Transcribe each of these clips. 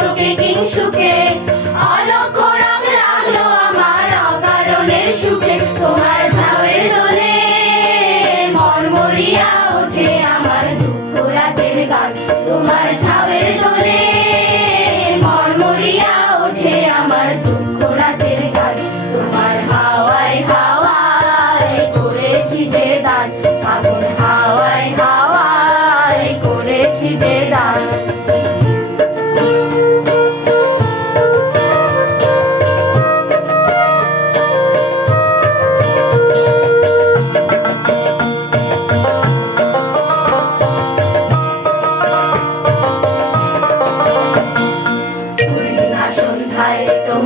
সুখে কিং সুখে আর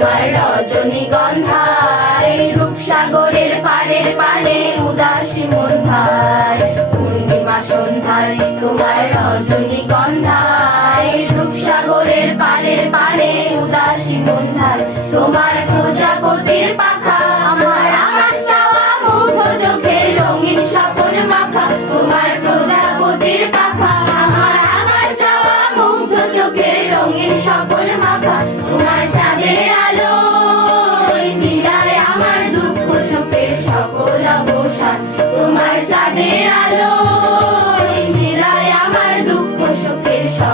তোমার রজনীগন্ধায় রূপসাগরের পারের পানে উদাসী মন্ধায় পূর্ণিমা সন্ধ্যায় তোমার রজনীগন্ধায় রূপসাগরের পারের পানে উদাসী মন্ধায় তোমার প্রজাপতির রঙিন তোমার প্রজাপতির পাখা, আমার আমার চাওয়া রঙিন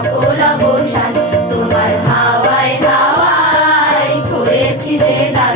সকল অবসান তোমার হাওয়ায় হাওয়ায় করেছি যে দান